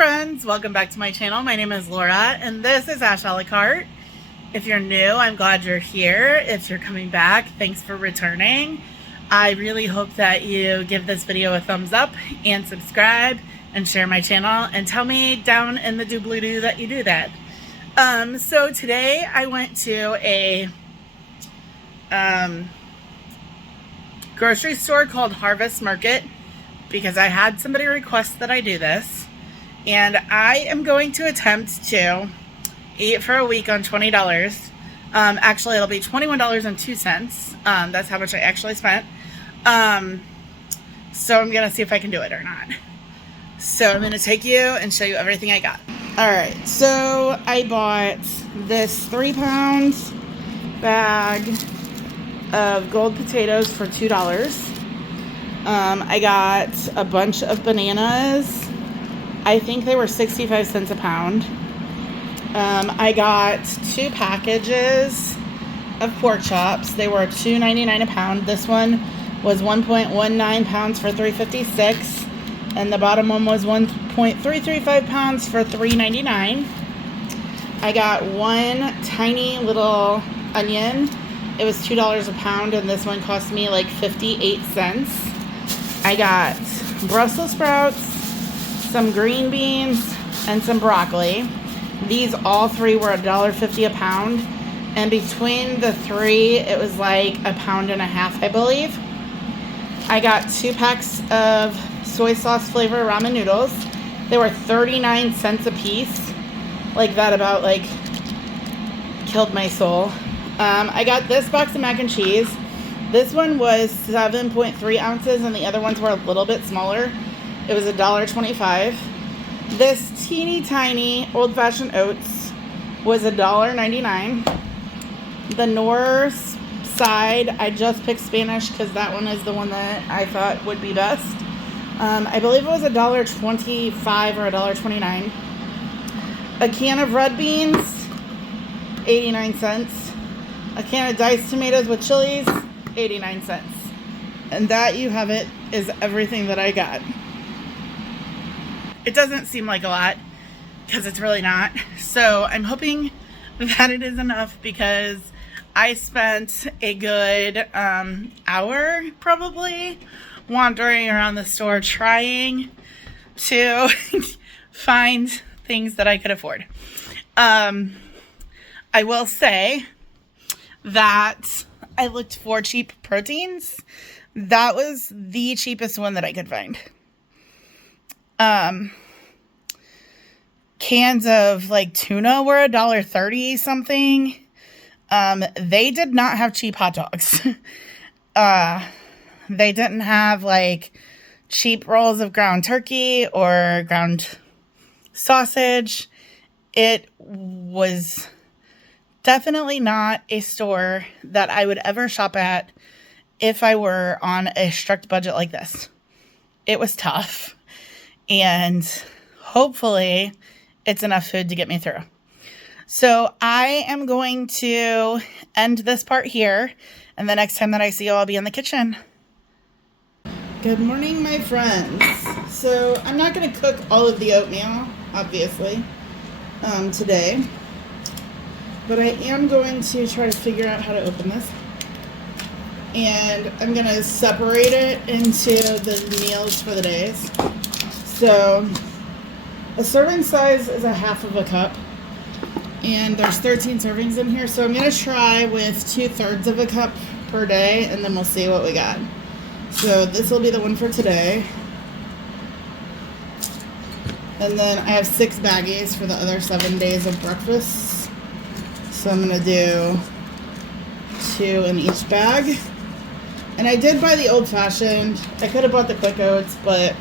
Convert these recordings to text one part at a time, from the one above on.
friends, welcome back to my channel. My name is Laura and this is Ash a la carte. If you're new, I'm glad you're here. If you're coming back, thanks for returning. I really hope that you give this video a thumbs up and subscribe and share my channel and tell me down in the doobly-doo that you do that. So today I went to a grocery store called Harvest Market because I had somebody request that I do this, and I am going to attempt to eat for a week on $20. Actually, it'll be $21.02. That's how much I actually spent. So I'm gonna see if I can do it or not. So I'm gonna take you and show you everything I got. All right, so I bought this 3-pound bag of gold potatoes for $2. I got a bunch of bananas. I think they were 65 cents a pound. I got 2 packages of pork chops. They were $2.99 a pound. This one was 1.19 pounds for $3.56, and the bottom one was 1.335 pounds for $3.99. I got one tiny little onion. It was $2 a pound, and this one cost me like 58 cents. I got Brussels sprouts, some green beans, and some broccoli. These all three were $1.50 a pound, and between the three, it was like a pound and a half, I believe. I got 2 packs of soy sauce flavor ramen noodles. They were 39 cents a piece. Like that about like killed my soul. I got this box of mac and cheese. This one was 7.3 ounces and the other ones were a little bit smaller. It was $1.25. This teeny tiny old-fashioned oats was $1.99. The Norse side, I just picked Spanish because that one is the one that I thought would be best. I believe it was $1.25 or $1.29. A can of red beans, 89 cents. A can of diced tomatoes with chilies, 89 cents. And that, you have it, is everything that I got. It doesn't seem like a lot because it's really not. So I'm hoping that it is enough because I spent a good hour probably wandering around the store trying to find things that I could afford. I will say that I looked for cheap proteins. That was the cheapest one that I could find. Cans of like tuna were $1.30 something. They did not have cheap hot dogs. They didn't have like cheap rolls of ground turkey or ground sausage. It was definitely not a store that I would ever shop at if I were on a strict budget like this. It was tough, and hopefully it's enough food to get me through. So I am going to end this part here, and the next time that I see you, I'll be in the kitchen. Good morning, my friends. So I'm not going to cook all of the oatmeal, obviously, today. But I am going to try to figure out how to open this. And I'm going to separate it into the meals for the days. So a serving size is a half of a cup. And there's 13 servings in here. So I'm going to try with 2/3 of a cup per day. And then we'll see what we got. So this will be the one for today. And then I have 6 baggies for the other 7 days of breakfast. So I'm going to do 2 in each bag. And I did buy the old-fashioned. I could have bought the quick oats, but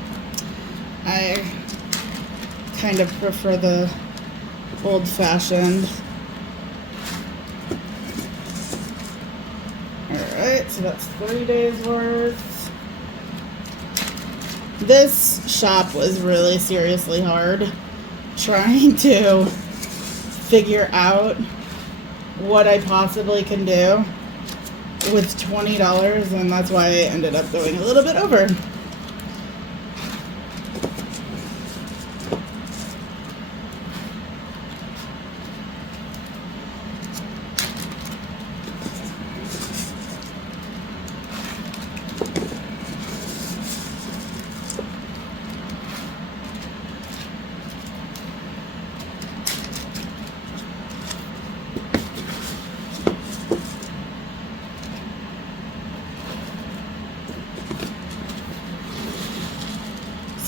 I kind of prefer the old-fashioned. Alright, so that's 3 days worth. This shop was really seriously hard trying to figure out what I possibly can do with $20, and that's why I ended up going a little bit over.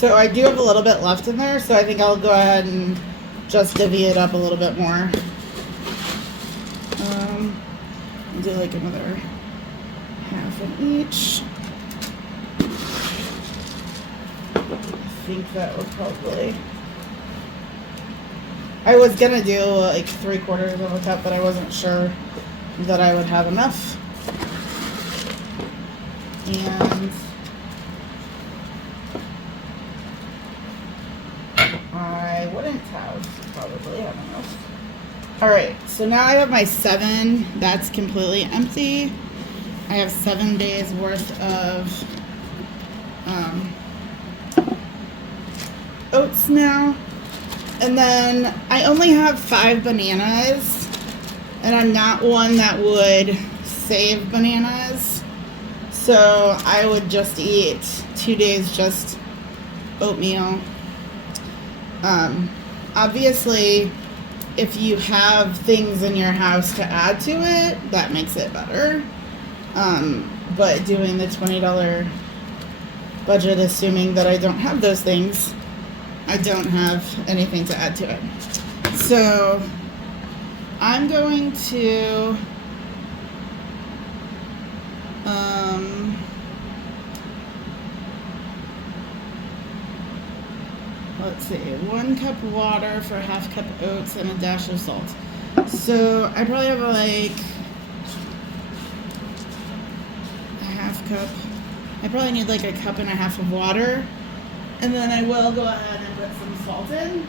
So I do have a little bit left in there, so I think I'll go ahead and just divvy it up a little bit more. I'll do like another half in each. I think that would probably... I was gonna do like 3/4 of a cup, but I wasn't sure that I would have enough. And I wouldn't have probably have enough. Alright, so now I have my 7 that's completely empty. I have 7 days worth of oats now. And then I only have 5 bananas, and I'm not one that would save bananas. So I would just eat 2 days just oatmeal. Obviously, if you have things in your house to add to it, that makes it better. But doing the $20 budget, assuming that I don't have those things, I don't have anything to add to it. So I'm going to let's see, 1 cup water for 1/2 cup oats and a dash of salt. So I probably have like a 1/2 cup. I probably need like 1.5 cups of water. And then I will go ahead and put some salt in.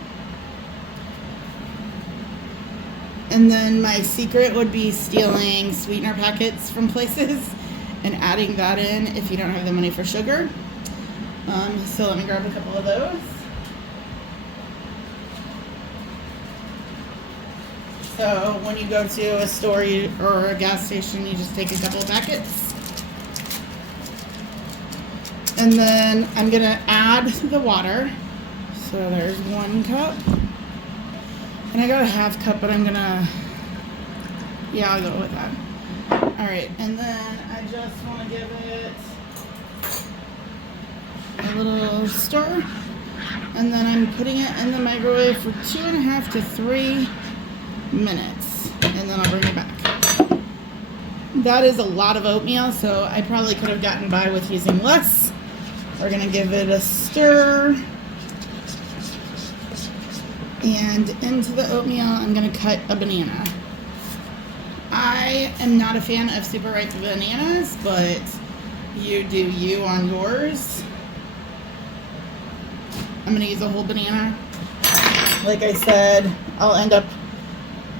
And then my secret would be stealing sweetener packets from places and adding that in if you don't have the money for sugar. So let me grab a couple of those. So when you go to a store or a gas station, you just take a couple of packets. And then I'm going to add the water. So there's 1 cup. And I got a 1/2 cup, but I'm going to, yeah, I'll go with that. All right. And then I just want to give it a little stir. And then I'm putting it in the microwave for 2.5 to 3 minutes. And then I'll bring it back. That is a lot of oatmeal, so I probably could have gotten by with using less. We're going to give it a stir. And into the oatmeal, I'm going to cut a banana. I am not a fan of super ripe bananas, but you do you on yours. I'm going to use a whole banana. Like I said, I'll end up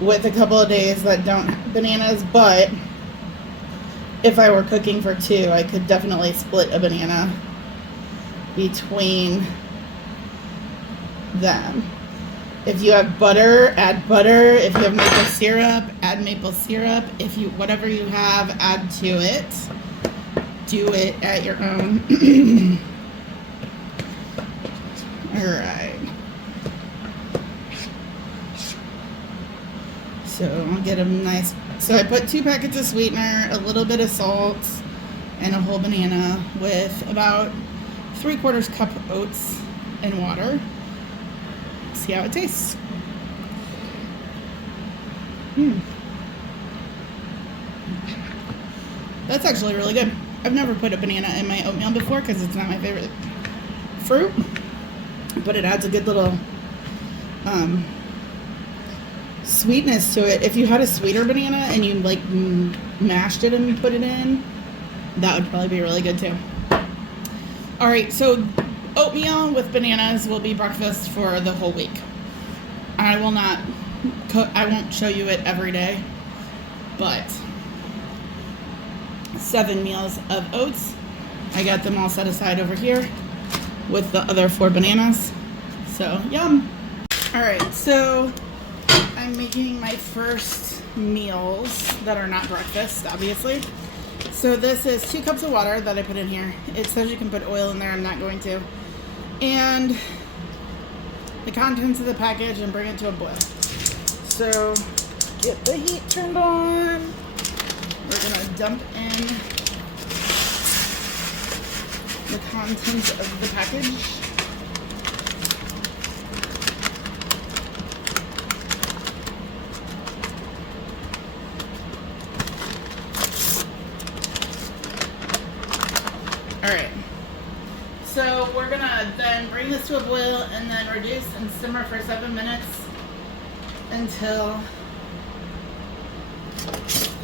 with a couple of days that don't have bananas, but if I were cooking for 2, I could definitely split a banana between them. If you have butter, add butter. If you have maple syrup, add maple syrup. If you, whatever you have, add to it. Do it at your own. All right. So I'll get a nice, so I put 2 packets of sweetener, a little bit of salt, and a whole banana with about 3/4 cup oats and water. See how it tastes. That's actually really good. I've never put a banana in my oatmeal before because it's not my favorite fruit, but it adds a good little sweetness to it. If you had a sweeter banana and you like mashed it and put it in, that would probably be really good too. All right, so oatmeal with bananas will be breakfast for the whole week. I will not cook, I won't show you it every day, but 7 meals of oats. I got them all set aside over here with the other 4 bananas. So, yum. All right, so I'm making my first meals that are not breakfast, obviously. So this is 2 cups of water that I put in here. It says you can put oil in there. I'm not going to. And the contents of the package and bring it to a boil. So get the heat turned on. We're going to dump in the contents of the package. So we're gonna then bring this to a boil and then reduce and simmer for 7 minutes until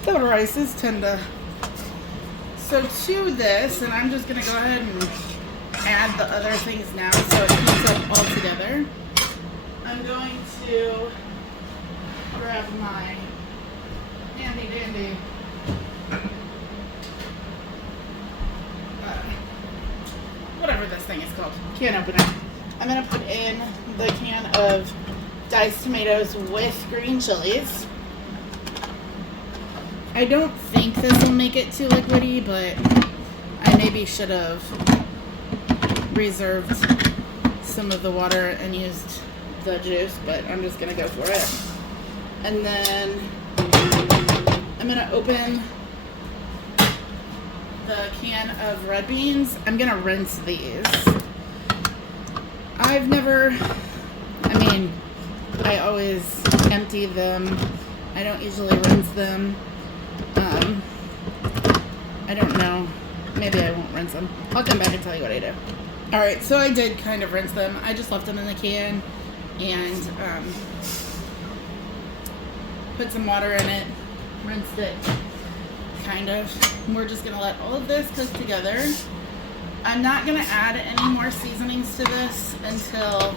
the rice is tender. So to this, and I'm just gonna go ahead and add the other things now so it heats up all together. I'm going to grab my handy dandy whatever this thing is called, can opener. I'm gonna put in the can of diced tomatoes with green chilies. I don't think this will make it too liquidy, but I maybe should have reserved some of the water and used the juice, but I'm just gonna go for it. And then I'm gonna open the can of red beans. I'm gonna rinse these. I always empty them. I don't usually rinse them. I don't know. Maybe I won't rinse them. I'll come back and tell you what I do. Alright, so I did kind of rinse them. I just left them in the can and put some water in it, rinsed it, kind of. We're just gonna let all of this cook together. I'm not gonna add any more seasonings to this until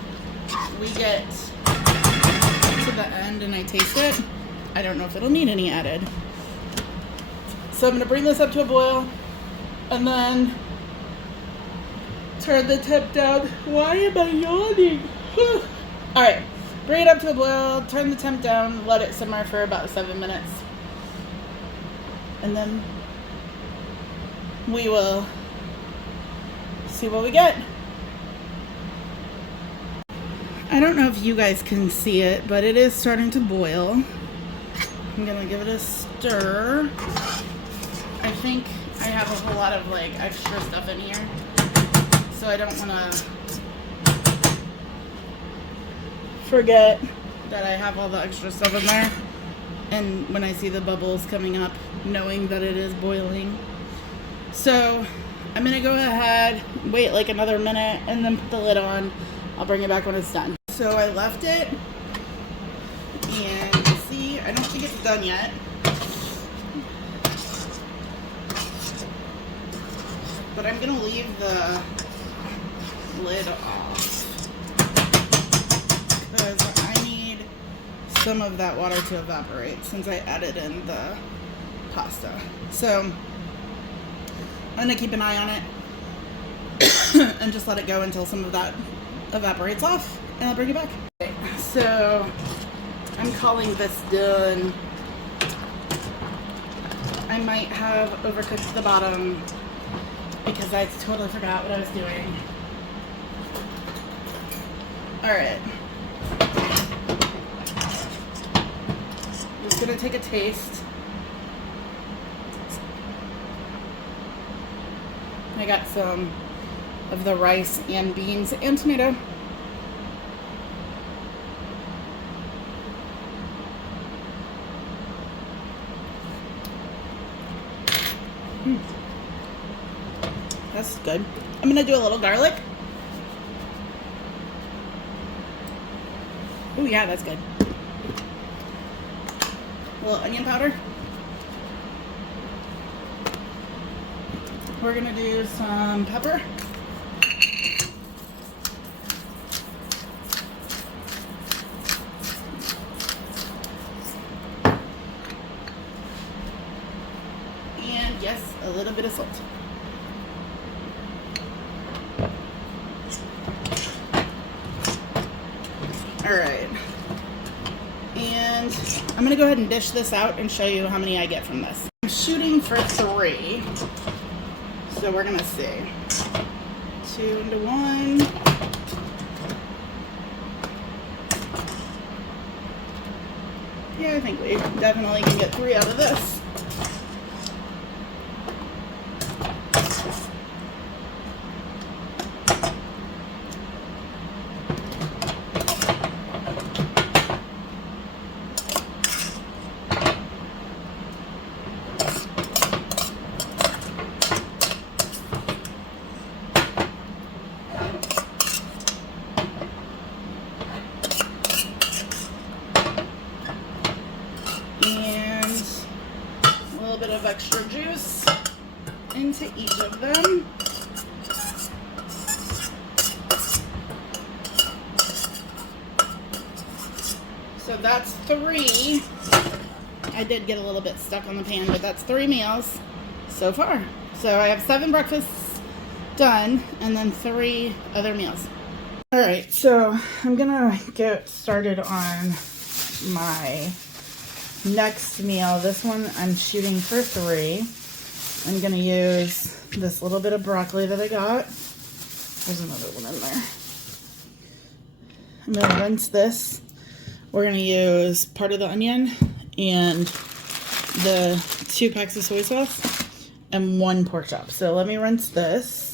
we get to the end and I taste it. I don't know if it'll need any added. So I'm gonna bring this up to a boil and then turn the temp down. Why am I yawning? Alright, bring it up to a boil, turn the temp down, let it simmer for about 7 minutes. And then we will see what we get. I don't know if you guys can see it, but it is starting to boil. I'm gonna give it a stir. I think I have a whole lot of like extra stuff in here, so I don't wanna forget that I have all the extra stuff in there. And when I see the bubbles coming up, knowing that it is boiling. So I'm gonna go ahead, wait like another minute, and then put the lid on. I'll bring it back when it's done. So I left it, and see, I don't think it's done yet. But I'm gonna leave the lid off because I need some of that water to evaporate since I added in the pasta. So I'm gonna keep an eye on it and just let it go until some of that evaporates off, and I'll bring it back. Okay, so I'm calling this done. I might have overcooked the bottom because I totally forgot what I was doing. Alright. Just gonna take a taste. I got some of the rice and beans and tomato. That's good. I'm gonna do a little garlic. Oh yeah, that's good. A little onion powder. We're gonna do some pepper. And yes, a little bit of salt. Alright, and I'm going to go ahead and dish this out and show you how many I get from this. I'm shooting for 3, so we're going to see. 2 into 1. Yeah, I think we definitely can get 3 out of this. that's 3. I did get a little bit stuck on the pan, but that's 3 meals so far. So I have 7 breakfasts done and then 3 other meals. All right, so I'm gonna get started on my next meal. This one I'm shooting for 3. I'm gonna use this little bit of broccoli that I got. There's another one in there. I'm gonna rinse this. We're gonna use part of the onion and the 2 packs of soy sauce and 1 pork chop. So let me rinse this.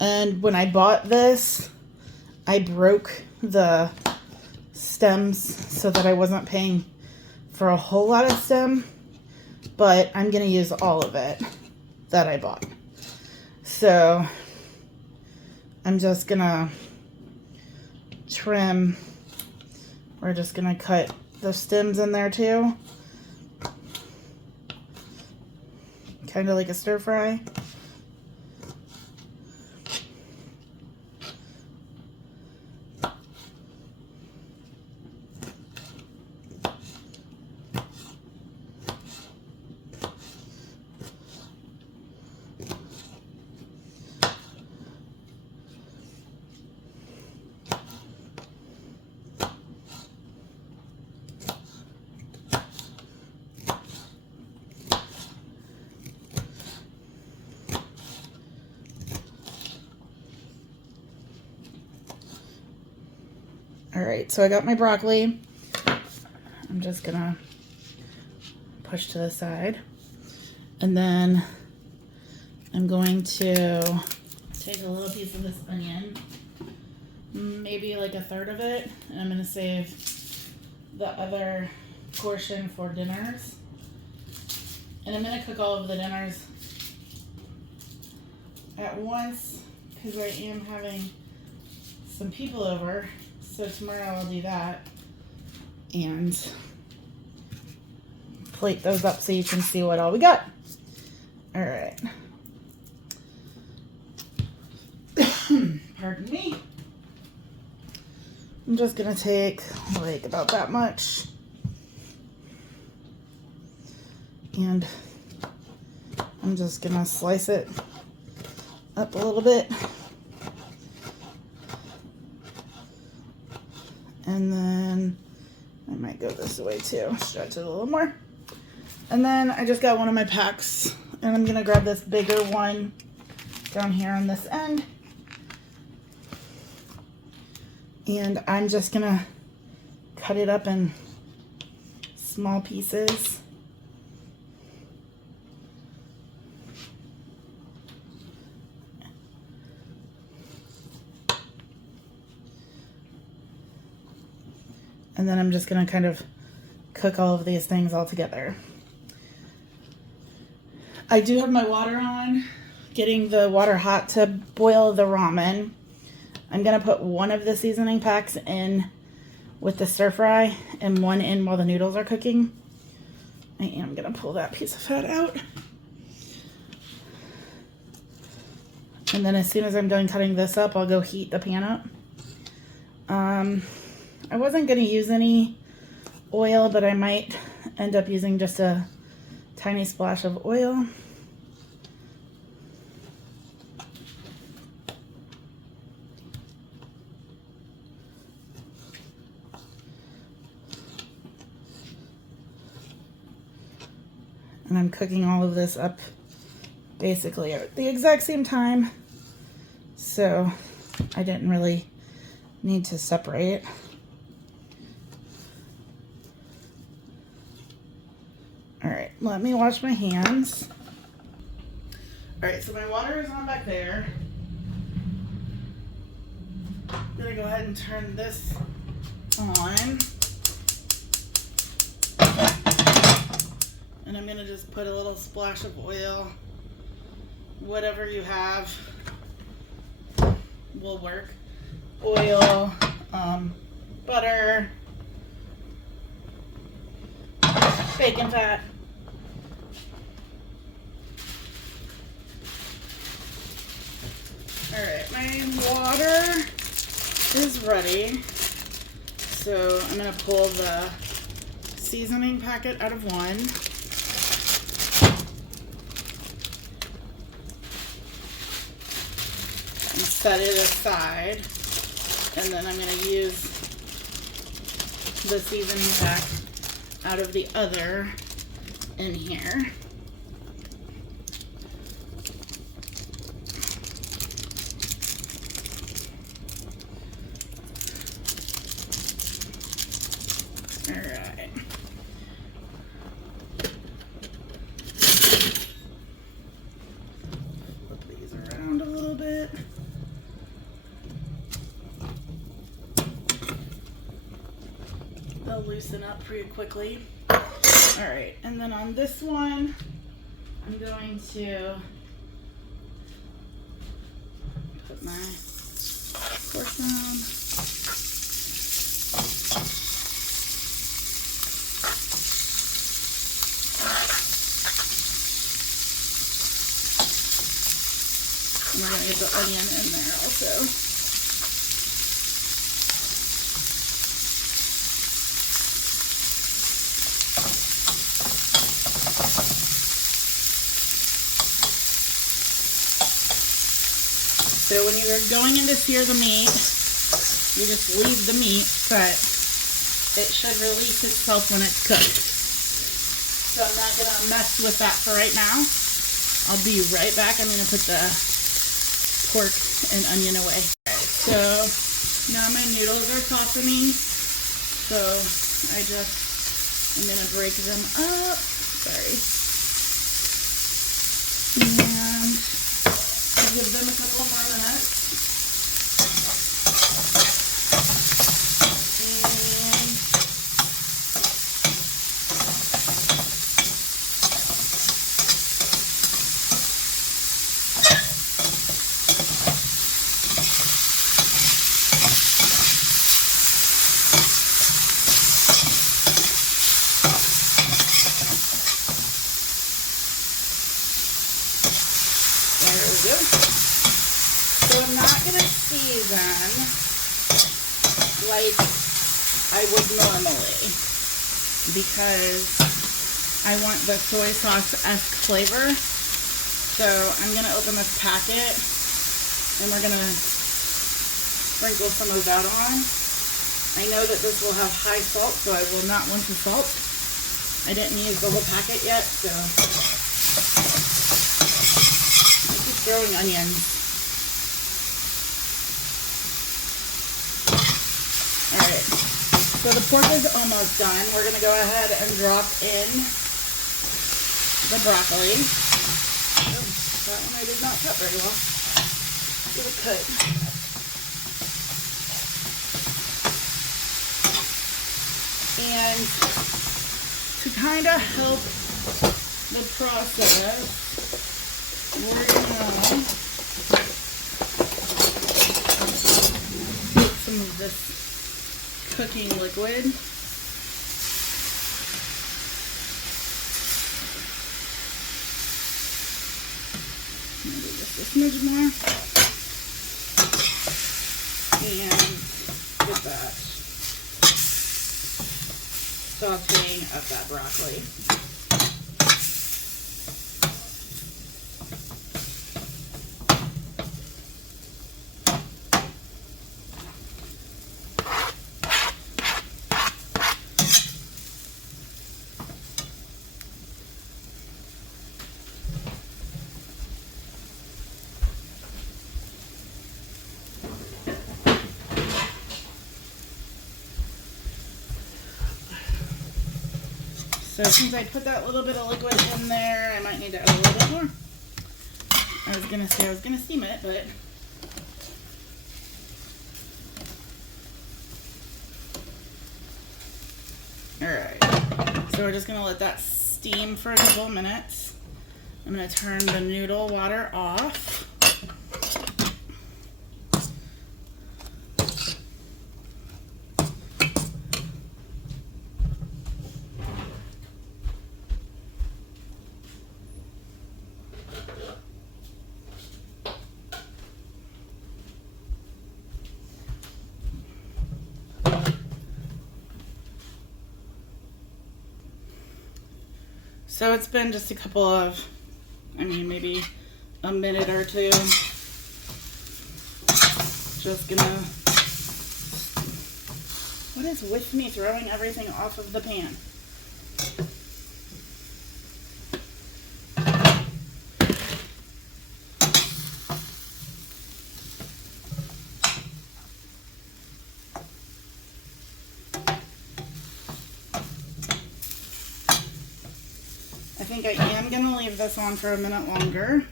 And when I bought this, I broke the stems so that I wasn't paying for a whole lot of stem, but I'm going to use all of it that I bought. So I'm just going to trim. We're just going to cut the stems in there too. Kind of like a stir fry. All right, so I got my broccoli. I'm just gonna push to the side. And then I'm going to take a little piece of this onion, maybe like 1/3 of it, and I'm gonna save the other portion for dinners. And I'm gonna cook all of the dinners at once because I am having some people over. So tomorrow I'll do that and plate those up so you can see what all we got. All right. Pardon me. I'm just gonna take like about that much. And I'm just gonna slice it up a little bit. And then I might go this way too, stretch it a little more. And then I just got one of my packs and I'm gonna grab this bigger one down here on this end. And I'm just gonna cut it up in small pieces. And then I'm just gonna kind of cook all of these things all together. I do have my water on, getting the water hot to boil the ramen. I'm gonna put 1 of the seasoning packs in with the stir fry and 1 in while the noodles are cooking. I am gonna pull that piece of fat out. And then as soon as I'm done cutting this up, I'll go heat the pan up. I wasn't going to use any oil, but I might end up using just a tiny splash of oil. And I'm cooking all of this up basically at the exact same time, so I didn't really need to separate. All right, let me wash my hands. All right, so my water is on back there. I'm gonna go ahead and turn this on. And I'm gonna just put a little splash of oil. Whatever you have will work. Oil, butter, bacon fat, Alright, my water is ready. So I'm going to pull the seasoning packet out of one. And set it aside. And then I'm going to use the seasoning pack out of the other in here. Alright. Flip these around a little bit. They'll loosen up pretty quickly. Alright, and then on this one, I'm going to put my portion. And we're going to get the onion in there also. So when you're going in to sear the meat, you just leave the meat, but it should release itself when it's cooked. So I'm not going to mess with that for right now. I'll be right back. I'm going to put the pork and onion away. Alright, so now my noodles are softening. So I'm going to break them up. Sorry. And give them a couple more minutes. There we go. So I'm not going to season like I would normally because I want the soy sauce-esque flavor. So I'm going to open this packet and we're going to sprinkle some of that on. I know that this will have high salt, so I will not want to salt. I didn't use the whole packet yet, so I'm just throwing onions. Alright, so the pork is almost done. We're going to go ahead and drop in the broccoli. Oh, that one I did not cut very well. Give it a cut. And to kind of help the process, we're going to put some of this cooking liquid. Maybe just a smidge more. And get that sauteing of that broccoli. So since I put that little bit of liquid in there, I might need to add a little bit more. I was going to say I was going to steam it, but alright. So we're just going to let that steam for a couple of minutes. I'm going to turn the noodle water off. So it's been just a couple of, maybe a minute or two. Just gonna, what is with me throwing everything off of the pan? I think I am gonna leave this on for a minute longer.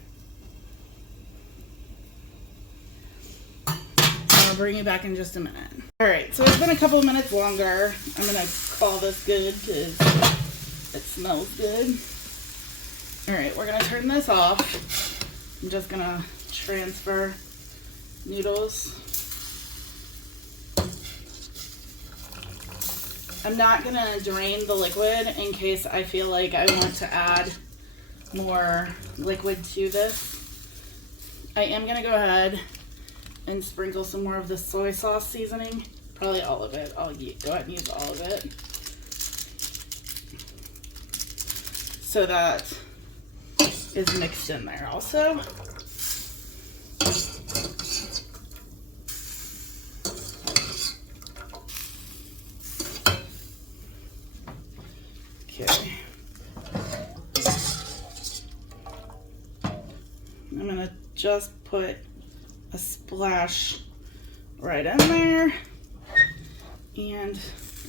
I'll bring you back in just a minute. All right, so it's been a couple of minutes longer. I'm gonna call this good because it smells good. All right, we're gonna turn this off. I'm just gonna transfer noodles. I'm not gonna drain the liquid in case I feel like I want to add more liquid to this. I am gonna go ahead and sprinkle some more of the soy sauce seasoning. Probably all of it. I'll go ahead and use all of it. So that is mixed in there also. Okay. I'm gonna just put a splash right in there, and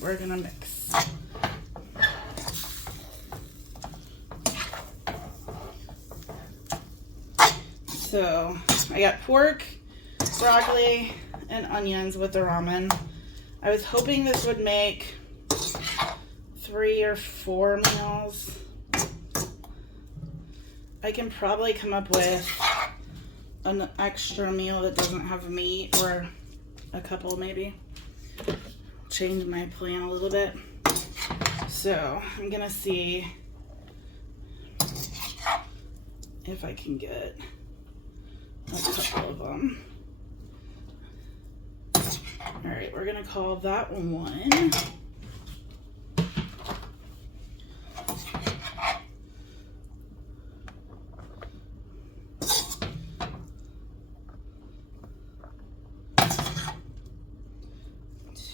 we're gonna mix. So I got pork, broccoli, and onions with the ramen. I was hoping this would make 3 or 4 meals. I can probably come up with an extra meal that doesn't have meat, or a couple maybe. Change my plan a little bit. So I'm gonna see if I can get a couple of them. All right, we're gonna call that one.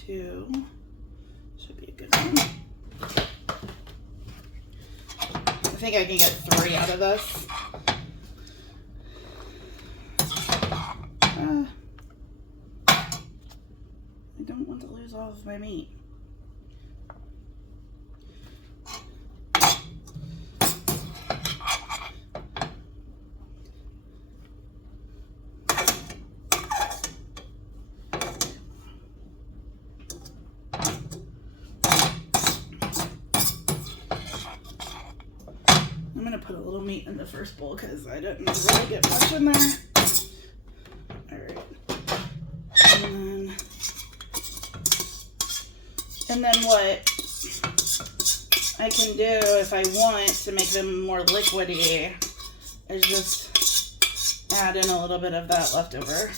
2 should be a good one. I think I can get 3 out of this. I don't want to lose all of my meat. I'm gonna put a little meat in the first bowl because I didn't really get much in there. Alright. And then what I can do if I want to make them more liquidy is just add in a little bit of that leftover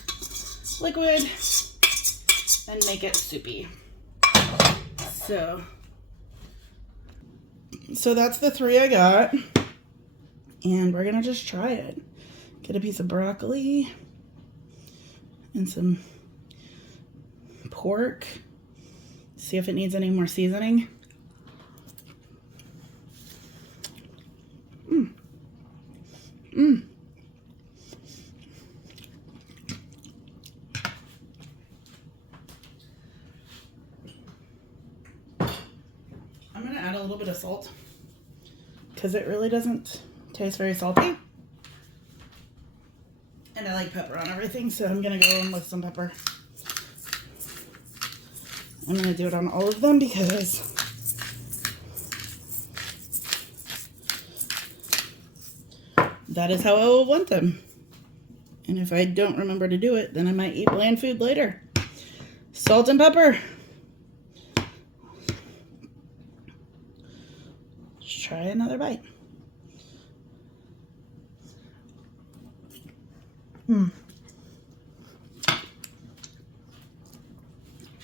liquid and make it soupy. So that's the 3 I got. And we're gonna just try it. Get a piece of broccoli and some pork. See if it needs any more seasoning. I'm gonna add a little bit of salt because it really doesn't taste very salty. And I like pepper on everything, so I'm gonna go in with some pepper. I'm gonna do it on all of them because that is how I will want them. And if I don't remember to do it, then I might eat bland food later. Salt and pepper. Let's try another bite.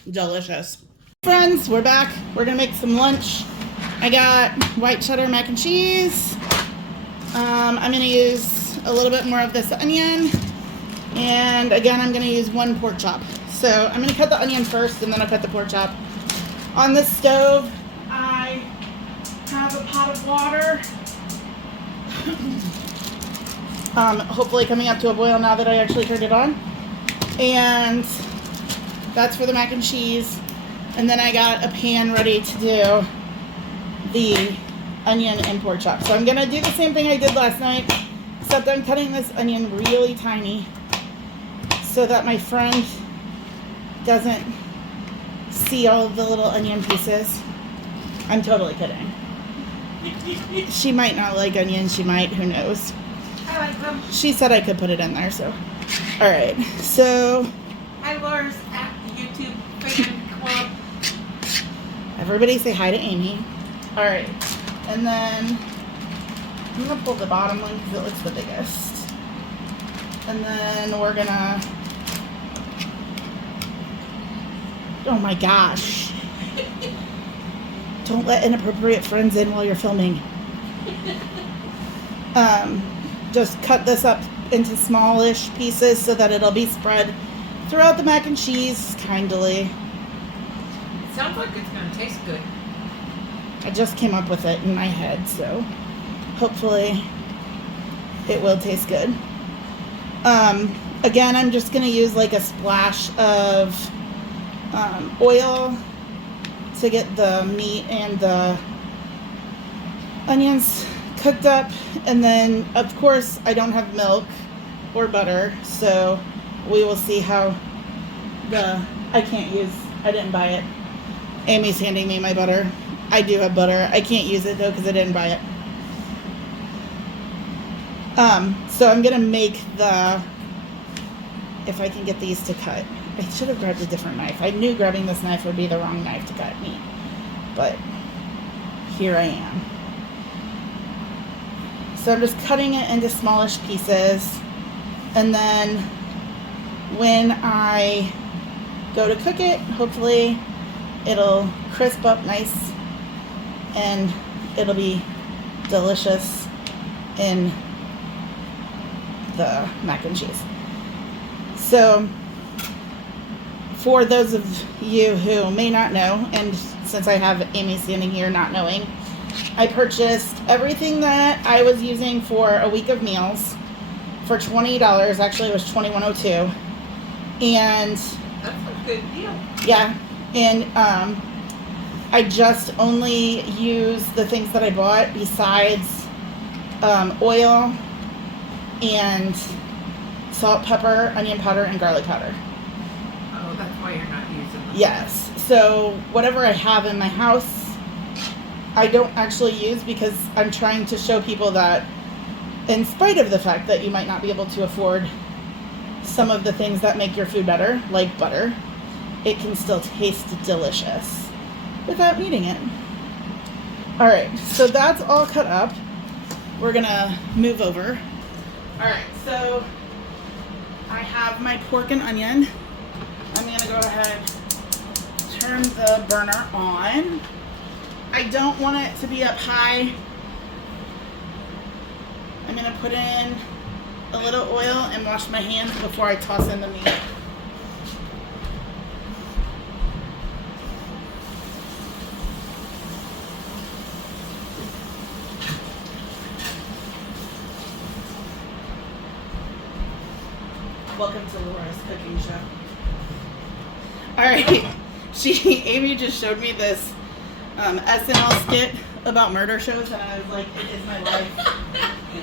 Delicious. Friends, we're back. We're gonna make some lunch. I got white cheddar mac and cheese. I'm going to use a little bit more of this onion. And again, I'm going to use 1 pork chop. So I'm going to cut the onion first and then I'll cut the pork chop. On the stove, I have a pot of water. Hopefully coming up to a boil now that I actually turned it on. And that's for the mac and cheese. And then I got a pan ready to do the onion and pork chop. So I'm going to do the same thing I did last night, except I'm cutting this onion really tiny so that my friend doesn't see all of the little onion pieces. I'm totally kidding. She might not like onions. She might. Who knows? I like them. She said I could put it in there, so. All right. So. Hi, Laura's at the YouTube fan club. Everybody say hi to Amy. All right. And then I'm going to pull the bottom one because it looks the biggest. And then we're going to. Oh my gosh. Don't let inappropriate friends in while you're filming. Just cut this up into smallish pieces so that it'll be spread throughout the mac and cheese kindly. It sounds like it's going to taste good. I just came up with it in my head, so hopefully it will taste good. Again, I'm just going to use like a splash of oil to get the meat and the onions cooked up. And then, of course, I don't have milk or butter, so we will see how I didn't buy it. Amy's handing me my butter. I do have butter. I can't use it, though, because I didn't buy it. So I'm going to make if I can get these to cut. I should have grabbed a different knife. I knew grabbing this knife would be the wrong knife to cut meat. But here I am. So I'm just cutting it into smallish pieces. And then when I go to cook it, hopefully it'll crisp up nice and it'll be delicious in the mac and cheese. So for those of you who may not know, and since I have Amy standing here not knowing, I purchased everything that I was using for a week of meals for $20. Actually, it was $21.02. And that's a good deal. Yeah. And I just only use the things that I bought besides oil and salt, pepper, onion powder, and garlic powder. Oh, that's why you're not using them. Yes. So whatever I have in my house, I don't actually use because I'm trying to show people that in spite of the fact that you might not be able to afford some of the things that make your food better, like butter, it can still taste delicious without needing it. All right, so that's all cut up. We're gonna move over. All right, so I have my pork and onion. I'm gonna go ahead, turn the burner on. I don't want it to be up high. I'm gonna put in a little oil and wash my hands before I toss in the meat. Welcome to Laura's cooking show. All right, Amy just showed me this SNL skit about murder shows, and I was like, it is my life.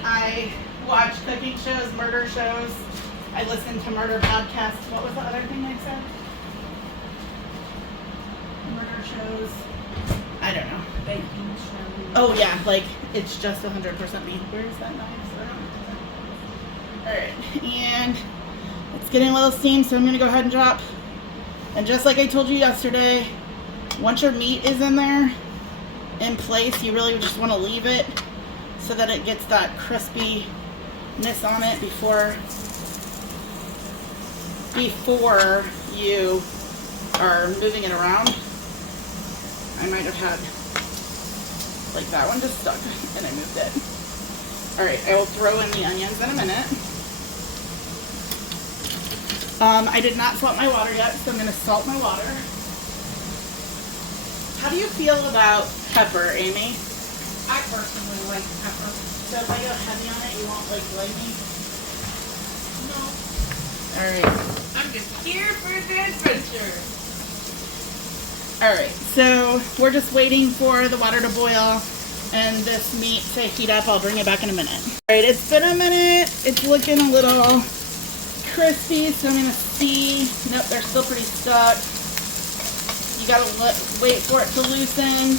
I watch cooking shows, murder shows. I listen to murder podcasts. What was the other thing I said? Murder shows. I don't know. Baking shows. Oh yeah, like it's just 100% me. Where's that knife? All right, and it's getting a little steamed, so I'm gonna go ahead and drop. And just like I told you yesterday, once your meat is in there, in place, you really just want to leave it so that it gets that crispiness on it before you are moving it around. I might have had Like that one just stuck and I moved it. All right, I will throw in the onions in a minute. I did not salt my water yet, so I'm gonna salt my water. How do you feel about pepper, Amy? I personally like pepper. So if I go heavy on it, you won't like me? No. All right. I'm just here for the adventure. All right, so we're just waiting for the water to boil and this meat to heat up. I'll bring it back in a minute. All right, it's been a minute. It's looking a little crispy, so I'm gonna see. Nope, they're still pretty stuck. You gotta wait for it to loosen.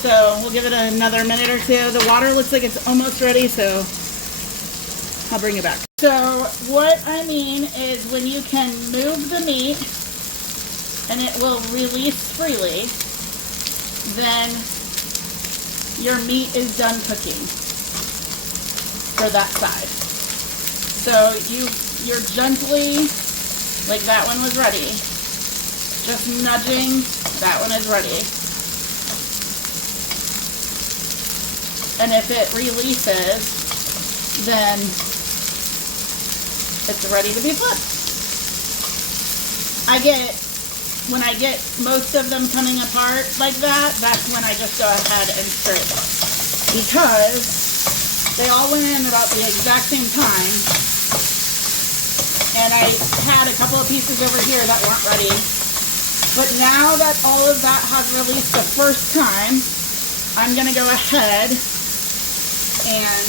So we'll give it another minute or two. The water looks like it's almost ready, so I'll bring it back. So what I mean is when you can move the meat and it will release freely, then your meat is done cooking for that side. So you're gently, like that one was ready, just nudging, that one is ready. And if it releases, then it's ready to be flipped. When I get most of them coming apart like that, that's when I just go ahead and stir it. Because they all went in about the exact same time. And I had a couple of pieces over here that weren't ready. But now that all of that has released the first time, I'm gonna go ahead and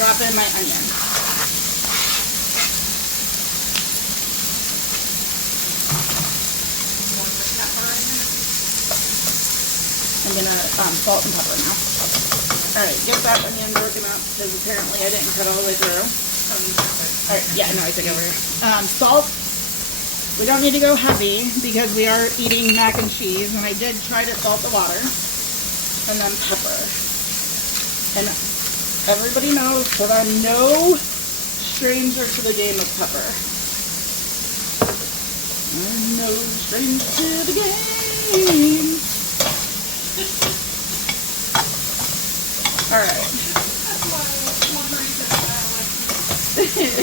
drop in my onion. I'm gonna salt and pepper now. All right, get that onion broken up because apparently I didn't cut all the way through. All right, yeah, no, I took it over here. Salt. We don't need to go heavy because we are eating mac and cheese, and I did try to salt the water. And then pepper. And everybody knows that I'm no stranger to the game of pepper. I'm no stranger to the game. All right. That's why one reason why I like it.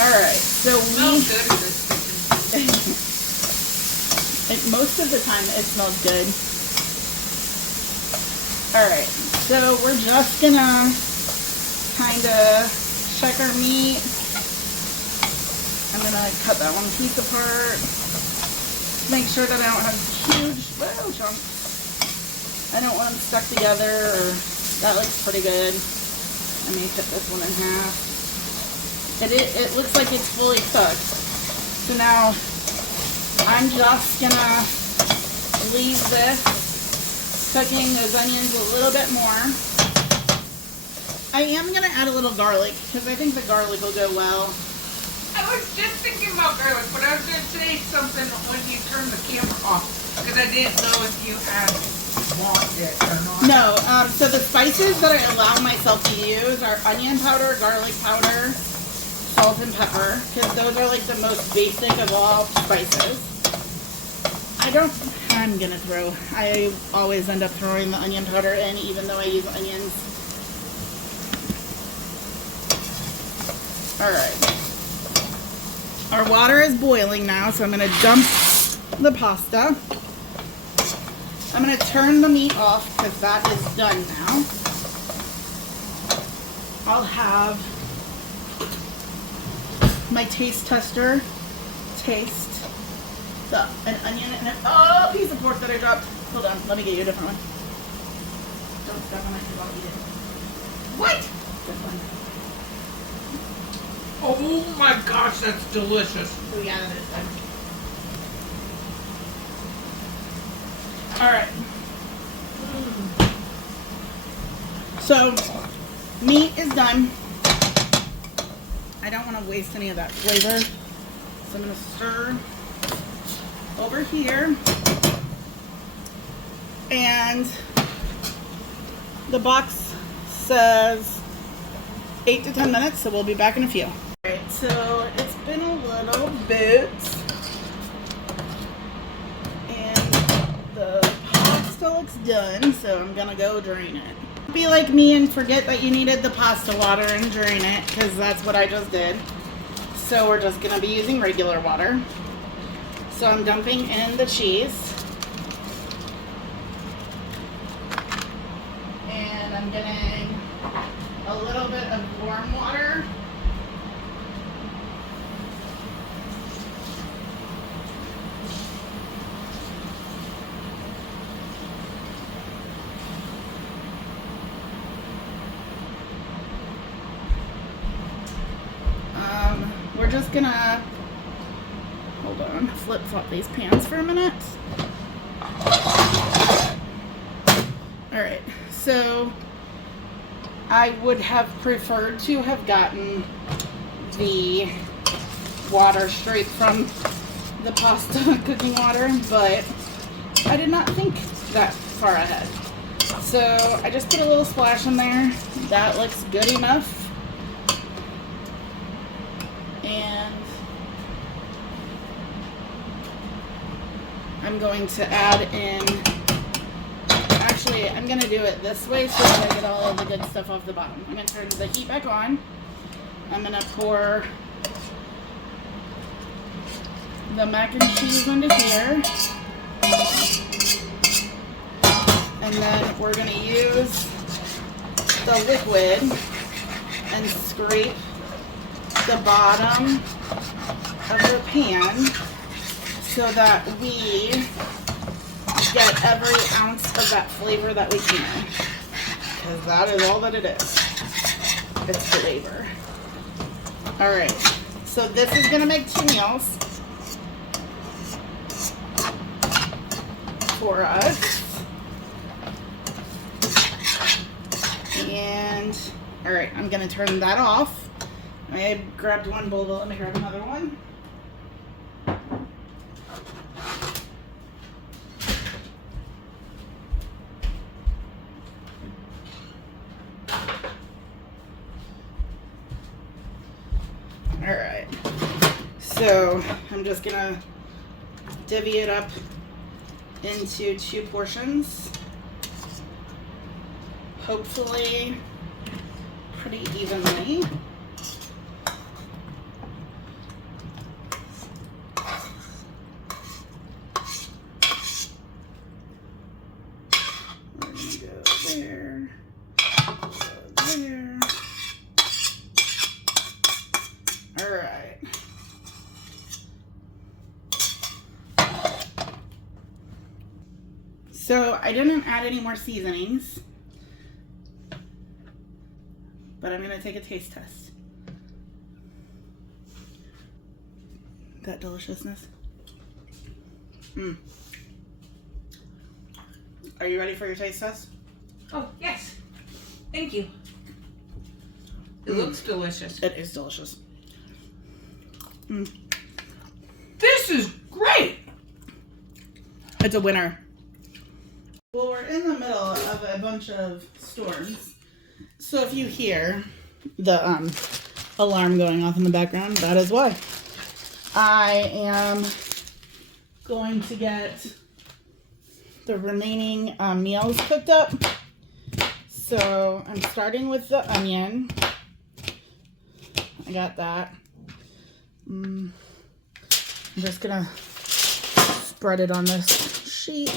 All right, so Smells good in this kitchen. most of the time it smells good. All right, so we're just gonna kind of check our meat. I'm gonna cut that one piece apart. Make sure that I don't have huge little chunks. I don't want them stuck together, or that looks pretty good. I may cut this one in half. It looks like it's fully cooked. So now I'm just gonna leave this cooking those onions a little bit more. I am gonna add a little garlic because I think the garlic will go well. I was just thinking about garlic, but I was going to say something when you turned the camera off because I didn't know if you had wanted it or not. No, so the spices that I allow myself to use are onion powder, garlic powder, salt and pepper, because those are like the most basic of all spices. I always end up throwing the onion powder in even though I use onions. Alright. Our water is boiling now, so I'm going to dump the pasta. I'm going to turn the meat off because that is done now. I'll have my taste tester taste an onion and a piece of pork that I dropped. Hold on, let me get you a different one. Don't step on it because I'll eat it. What? This one. Oh my gosh, that's delicious. Oh yeah, that is good. Alright. So, meat is done. I don't want to waste any of that flavor. So I'm going to stir over here. And the box says 8 to 10 minutes, so we'll be back in a few. Alright, so it's been a little bit. And looks done, so I'm gonna go drain it. Be like me and forget that you needed the pasta water and drain it, because that's what I just did. So we're just gonna be using regular water. So I'm dumping in the cheese. And I'm getting a little bit of warm water. We're just gonna, hold on, flip-flop these pans for a minute. Alright, so I would have preferred to have gotten the water straight from the pasta cooking water, but I did not think that far ahead. So I just put a little splash in there. That looks good enough. And I'm going to add in, actually I'm going to do it this way so that I get all of the good stuff off the bottom. I'm going to turn the heat back on. I'm going to pour the mac and cheese into here. And then we're going to use the liquid and scrape the bottom of the pan so that we get every ounce of that flavor that we can, because that is all that it is. It's flavor. Alright, so this is going to make 2 meals for us. And alright, I'm going to turn that off. I grabbed one bowl, but let me grab another one. Alright, so I'm just gonna divvy it up into 2 portions. Hopefully pretty evenly. Alright. So I didn't add any more seasonings, but I'm going to take a taste test. That deliciousness. Are you ready for your taste test? Oh, yes. Thank you. It looks delicious. It is delicious. This is great. It's a winner. Well, we're in the middle of a bunch of storms. So if you hear the alarm going off in the background, that is why. I am going to get the remaining meals cooked up. So I'm starting with the onion. I got that. I'm just gonna spread it on this sheet.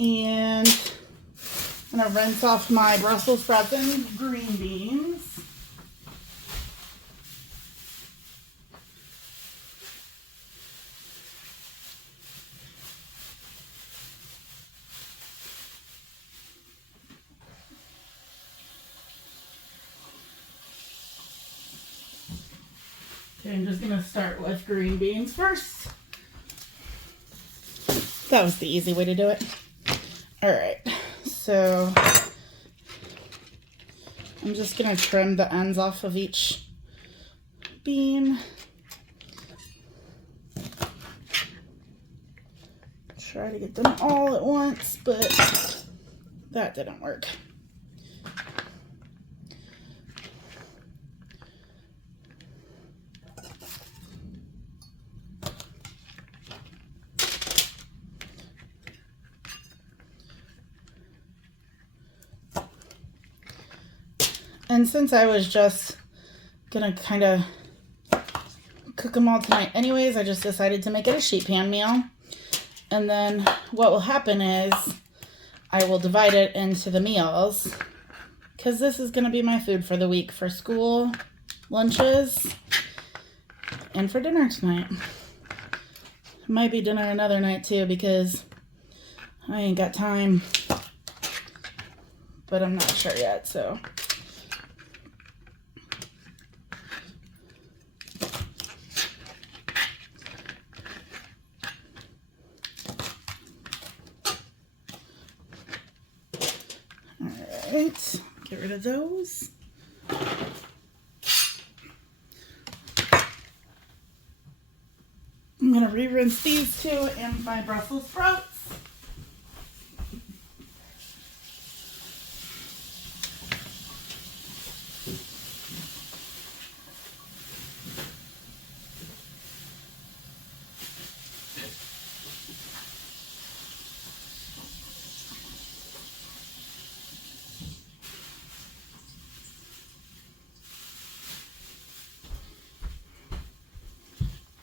And I'm gonna rinse off my Brussels sprouts and green beans. Okay, I'm just gonna start with green beans first. That was the easy way to do it. All right, so I'm just gonna trim the ends off of each bean. Try to get them all at once, but that didn't work. And since I was just gonna kind of cook them all tonight anyways, I just decided to make it a sheet pan meal. And then what will happen is I will divide it into the meals, because this is gonna be my food for the week for school, lunches, and for dinner tonight. Might be dinner another night too, because I ain't got time, but I'm not sure yet, so. All right, get rid of those. I'm gonna re-rinse these two and my Brussels sprouts.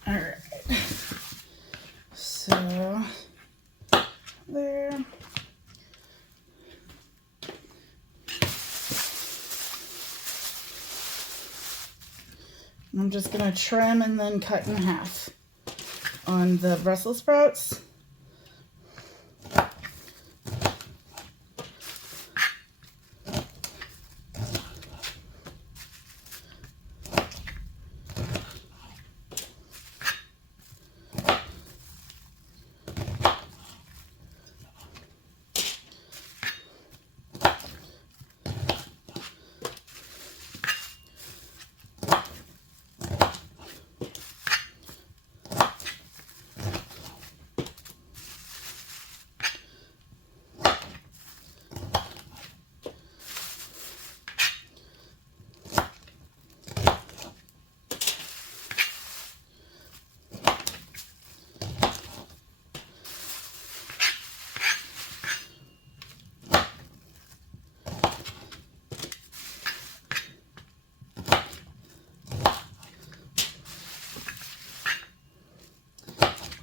All right, so there. I'm just gonna trim and then cut in half on the Brussels sprouts.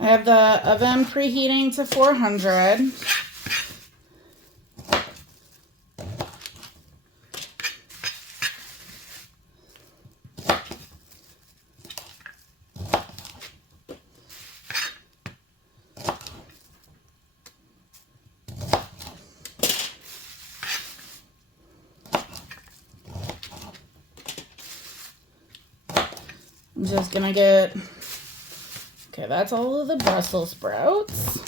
I have the oven preheating to 400. I'm just gonna get, okay, that's all of the Brussels sprouts.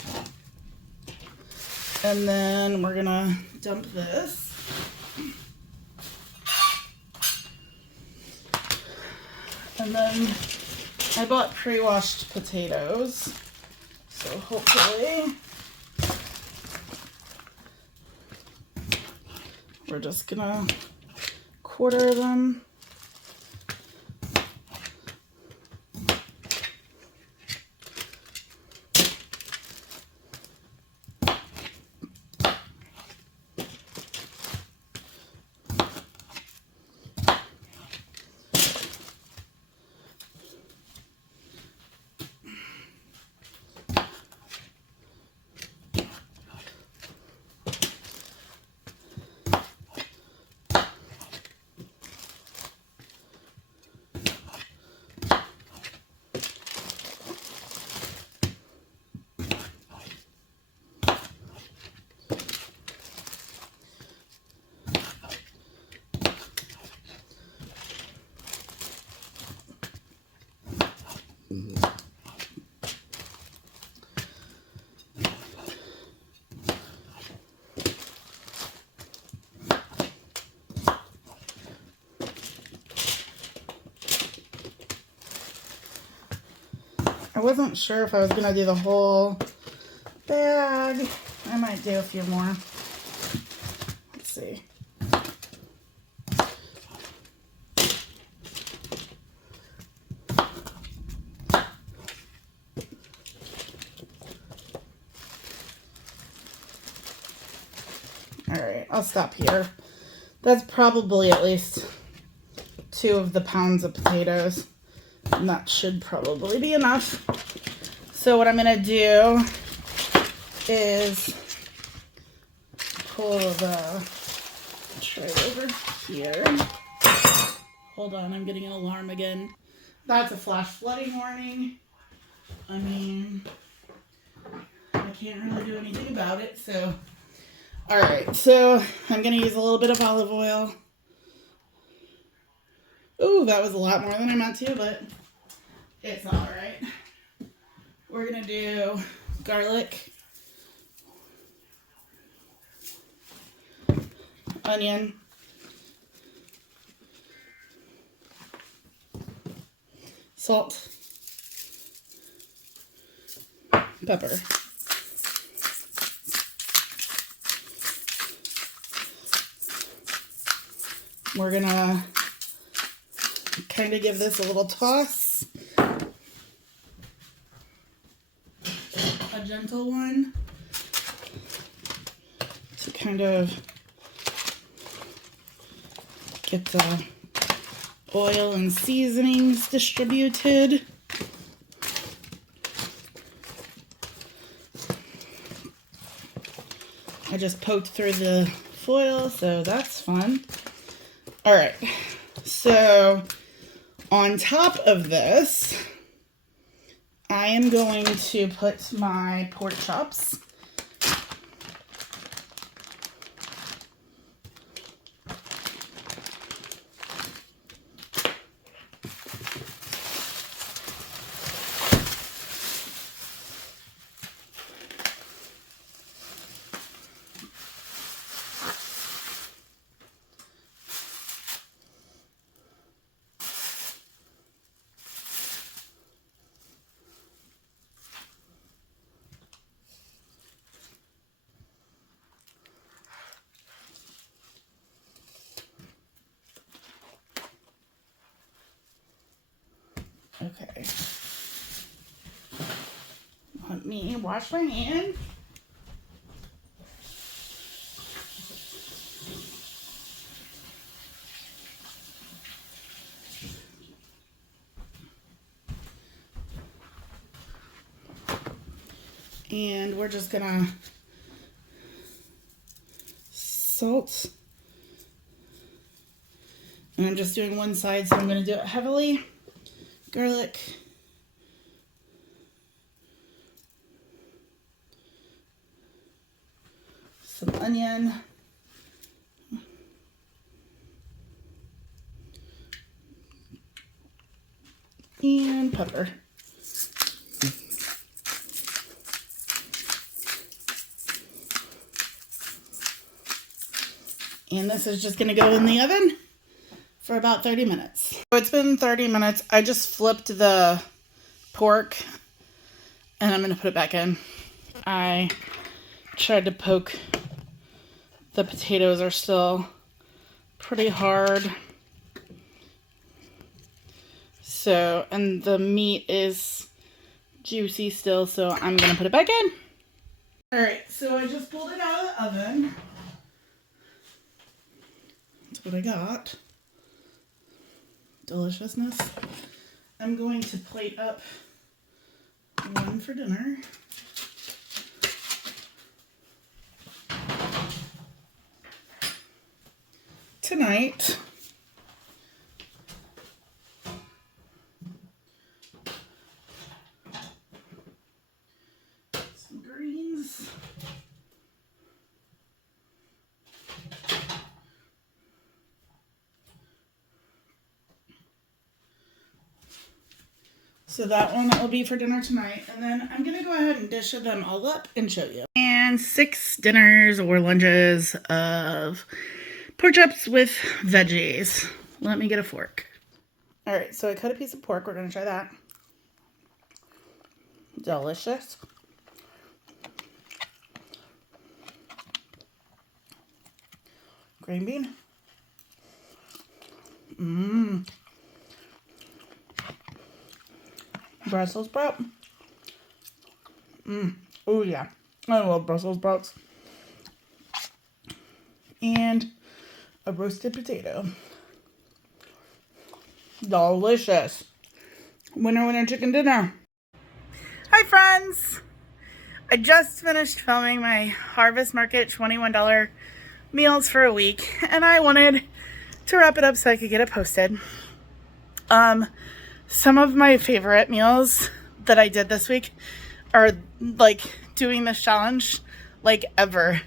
And then we're gonna dump this. And then I bought pre-washed potatoes, so hopefully we're just gonna quarter them. I wasn't sure if I was gonna do the whole bag. I might do a few more. Let's see. All right, I'll stop here. That's probably at least 2 of the pounds of potatoes. And that should probably be enough. So what I'm gonna do is pull the tray over here. Hold on, I'm getting an alarm again. That's a flash flooding warning. I mean, I can't really do anything about it, so. All right, so I'm gonna use a little bit of olive oil. Ooh, that was a lot more than I meant to, but it's all right. We're gonna do garlic, onion, salt, pepper. We're gonna kind of give this a little toss. A gentle one to kind of get the oil and seasonings distributed. I just poked through the foil, so that's fun. All right, so on top of this, I am going to put my pork chops. Okay. Let me wash my hand. And we're just gonna salt. And I'm just doing one side, so I'm gonna do it heavily. Garlic. Some onion. And pepper. And this is just gonna go in the oven for about 30 minutes. So it's been 30 minutes. I just flipped the pork and I'm gonna put it back in. I tried to poke. The potatoes are still pretty hard. So, and the meat is juicy still, so I'm gonna put it back in. All right, so I just pulled it out of the oven. That's what I got. Deliciousness. I'm going to plate up one for dinner. Tonight. Some greens. So that one will be for dinner tonight. And then I'm going to go ahead and dish them all up and show you. And 6 dinners or lunches of pork chops with veggies. Let me get a fork. All right, so I cut a piece of pork. We're going to try that. Delicious. Green bean. Mmm. Brussels sprout. Oh yeah. I love Brussels sprouts. And a roasted potato. Delicious. Winner, winner, chicken dinner. Hi, friends. I just finished filming my Harvest Market $21 meals for a week, and I wanted to wrap it up so I could get it posted. Some of my favorite meals that I did this week are like doing this challenge like ever.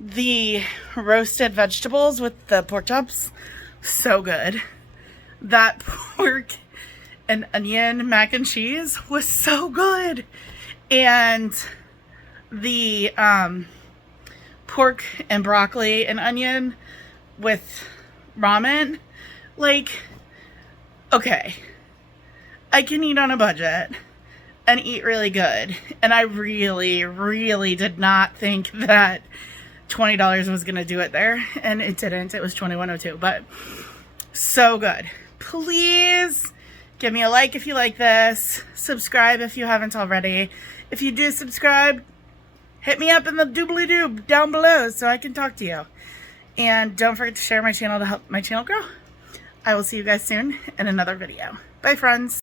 The roasted vegetables with the pork chops, so good. That pork and onion mac and cheese was so good. And the pork and broccoli and onion with ramen, like, okay, I can eat on a budget and eat really good. And I really, really did not think that $20 was going to do it there. And it didn't. It was $21.02, but so good. Please give me a like if you like this. Subscribe if you haven't already. If you do subscribe, hit me up in the doobly-doo down below so I can talk to you. And don't forget to share my channel to help my channel grow. I will see you guys soon in another video. Bye, friends.